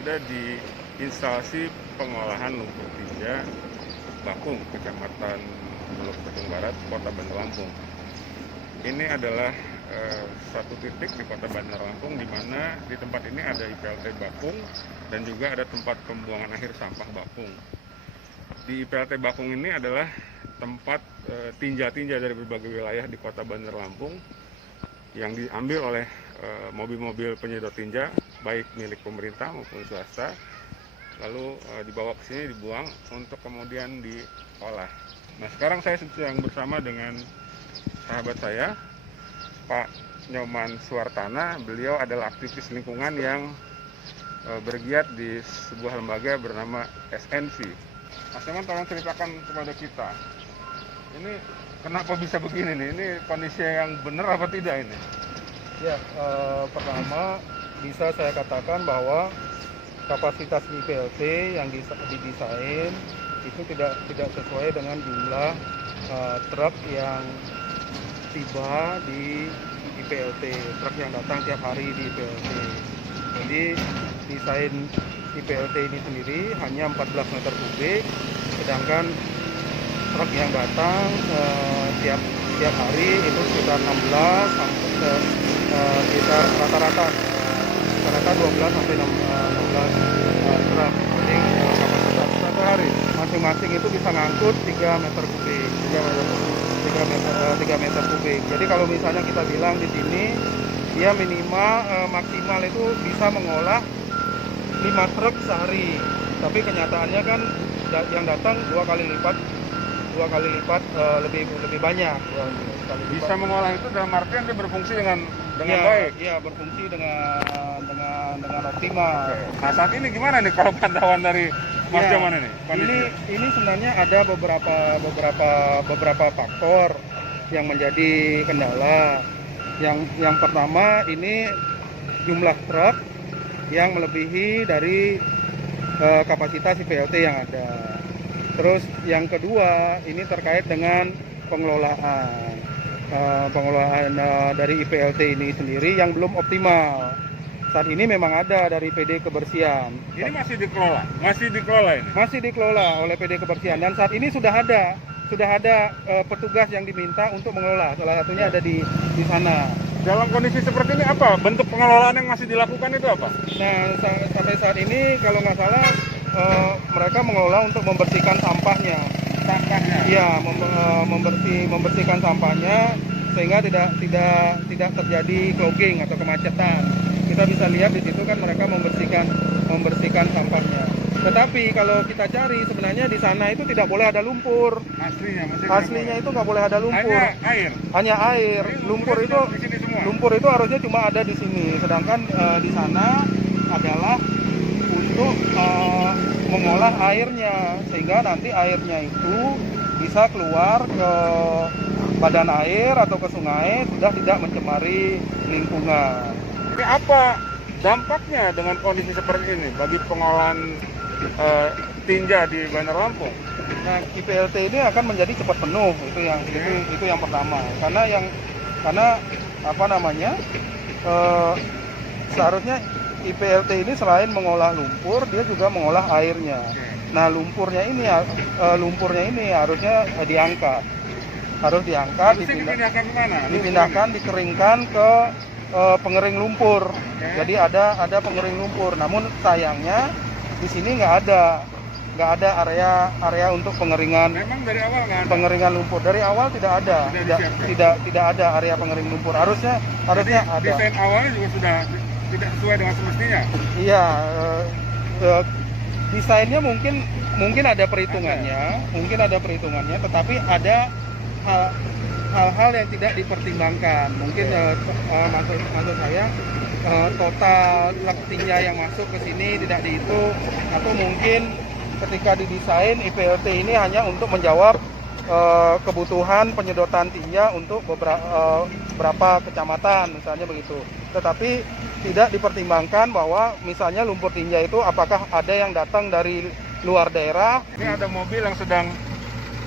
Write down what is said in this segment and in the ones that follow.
berada di instalasi pengolahan lumpur tinja Bakung, Kecamatan Teluk Betung Barat, Kota Bandar Lampung. Ini adalah satu titik di Kota Bandar Lampung di mana di tempat ini ada IPLT Bakung dan juga ada tempat pembuangan akhir sampah Bakung. Di IPLT Bakung ini adalah tempat tinja-tinja dari berbagai wilayah di Kota Bandar Lampung yang diambil oleh mobil-mobil penyedot tinja, baik milik pemerintah maupun swasta, lalu dibawa ke sini, dibuang untuk kemudian diolah. Nah, sekarang saya sedang bersama dengan sahabat saya, Pak Nyoman Suartana. Beliau adalah aktivis lingkungan yang bergiat di sebuah lembaga bernama SNV. Mas Nyoman, tolong ceritakan kepada kita, ini kenapa bisa begini nih? Ini kondisi yang benar apa tidak ini? Ya, pertama bisa saya katakan bahwa kapasitas IPLT yang didesain itu tidak sesuai dengan jumlah truk yang tiba di IPLT, truk yang datang tiap hari di IPLT. Jadi desain IPLT ini sendiri hanya 14 meter kubik, sedangkan truk yang datang tiap hari itu sekitar 16 sampai sekitar rata-rata 12 sampai 16 truk. Jadi kapasitas satu hari masing-masing itu bisa ngangkut 3 meter kubik. 3 meter kubik. Jadi kalau misalnya kita bilang di sini dia minimal maksimal itu bisa mengolah 5 truk sehari. Tapi kenyataannya kan yang datang dua kali lipat lebih banyak. Bisa mengolah itu dalam artian dia berfungsi dengan baik. Iya, berfungsi dengan optimal. Oke. Nah, saat ini gimana nih kalau pantauan dari Mas Nyoman ini? Ini sebenarnya ada beberapa faktor yang menjadi kendala. Yang pertama ini jumlah truk yang melebihi dari kapasitas IPLT yang ada. Terus yang kedua ini terkait dengan pengelolaan dari IPLT ini sendiri yang belum optimal. Saat ini memang ada dari PD Kebersihan. Ini masih dikelola ini? Masih dikelola oleh PD Kebersihan, dan saat ini sudah ada petugas yang diminta untuk mengelola. Salah satunya ada di sana. Dalam kondisi seperti ini apa bentuk pengelolaan yang masih dilakukan itu apa? Nah, sampai saat ini kalau nggak salah mereka mengelola untuk membersihkan sampahnya. Iya, membersihkan sampahnya sehingga tidak terjadi clogging atau kemacetan. Kita bisa lihat di situ kan mereka membersihkan sampahnya. Tetapi kalau kita cari sebenarnya di sana itu tidak boleh ada lumpur. Aslinya itu nggak boleh ada lumpur. Hanya air. Lumpur itu harusnya cuma ada di sini. Sedangkan di sana adalah untuk mengolah airnya, sehingga nanti airnya itu bisa keluar ke badan air atau ke sungai, sudah tidak mencemari lingkungan. Tapi apa dampaknya dengan kondisi seperti ini bagi pengolahan tinja di Bandar Lampung? Nah, IPLT ini akan menjadi cepat penuh, itu yang pertama. Karena seharusnya IPLT ini selain mengolah lumpur, dia juga mengolah airnya. Nah, lumpurnya ini harusnya diangkat. Harus diangkat, dipindahkan, dikeringkan ke pengering lumpur. Jadi ada pengering lumpur. Namun sayangnya di sini nggak ada area untuk pengeringan. Memang dari awal nggak ada? Pengeringan lumpur dari awal tidak ada. Tidak ada area pengering lumpur. Harusnya ada. Desain awalnya juga sudah tidak sesuai dengan semestinya. Iya, desainnya mungkin ada perhitungannya, tetapi ada hal-hal yang tidak dipertimbangkan. Mungkin maksud saya total truk tinja yang masuk ke sini tidak dihitung, atau mungkin ketika didesain IPLT ini hanya untuk menjawab kebutuhan penyedotan tinja untuk beberapa kecamatan misalnya begitu. Tetapi tidak dipertimbangkan bahwa misalnya lumpur tinja itu apakah ada yang datang dari luar daerah. Ini ada mobil yang sedang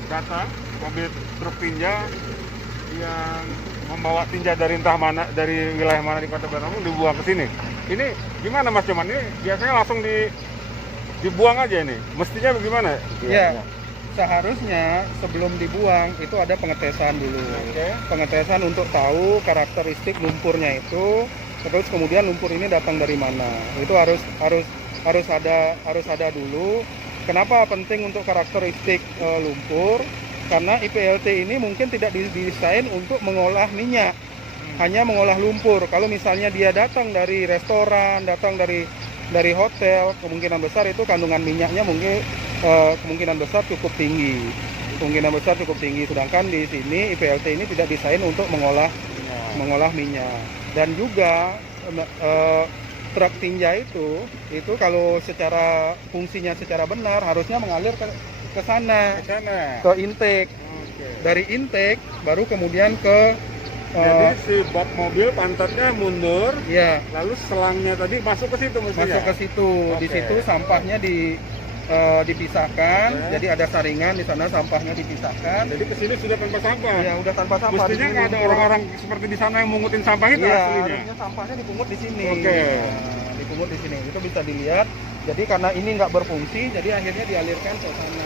datang, mobil truk tinja yang membawa tinja dari entah mana, dari wilayah mana di Kota Bandar Lampung, dibuang ke sini. Ini gimana Mas Cuman? Ini biasanya langsung dibuang aja ini. Mestinya bagaimana? Iya. Seharusnya sebelum dibuang itu ada pengetesan dulu. Oke. Pengetesan untuk tahu karakteristik lumpurnya itu, terus kemudian lumpur ini datang dari mana. Itu harus ada dulu. Kenapa penting untuk karakteristik lumpur? Karena IPLT ini mungkin tidak didesain untuk mengolah minyak, hanya mengolah lumpur. Kalau misalnya dia datang dari restoran, datang dari hotel, kemungkinan besar itu kandungan minyaknya mungkin kemungkinan besar cukup tinggi. Sedangkan di sini IPLT ini tidak desain untuk mengolah minyak. Dan juga truk tinja itu kalau secara fungsinya secara benar harusnya mengalir ke sana, ke intake. Oke. Dari intake baru kemudian ke Jadi si bak mobil pantatnya mundur, ya, lalu selangnya tadi masuk ke situ mestinya. masuk ke situ. Di Oke. situ sampahnya dipisahkan. Oke. Jadi ada saringan di sana, sampahnya dipisahkan. Jadi ke sini sudah tanpa sampah. Ya udah tanpa sampah. Mestinya Di sini nggak ada lumpur. orang-orang seperti di sana yang mungutin sampah itu Iya, aslinya. harusnya sampahnya dipungut di sini. Oke. Nah, dipungut di sini. Itu bisa dilihat. Jadi karena ini nggak berfungsi, jadi akhirnya dialirkan ke sana.